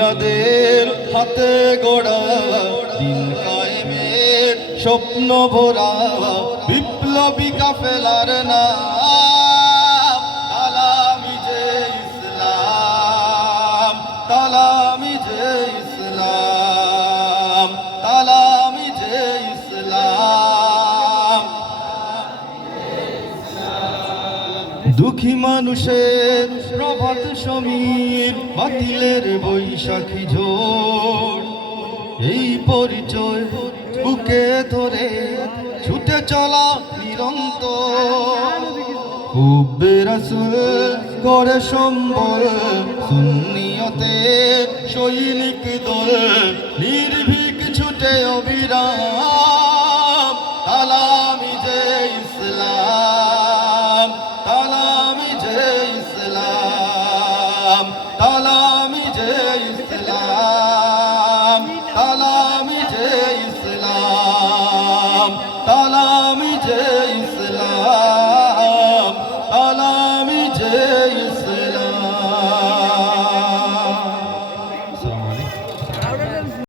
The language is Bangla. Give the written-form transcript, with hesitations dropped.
যাদের হাতে গড়া দিন কায়েমের স্বপ্ন ভরা বিপ্লবী কাফেলার নাম তালামি যে ইসলাম, তালামি যে ইসলাম, তালামি যে ইসলাম। দুঃখী মানুষের প্রভাত সমীর, বাতিলের বৈশাখী ঝড়, এই পরিচয় বুকে ধরে ছুটে চলা নিরন্তর। হুব্বে রাসূল করে সম্বল, সুন্নিয়তের সৈনিক দল, নির্ভীক ছুটে অবিরাম তালামি যে ইসলাম, তালামি যে ইসলাম, তালামি যে ইসলাম।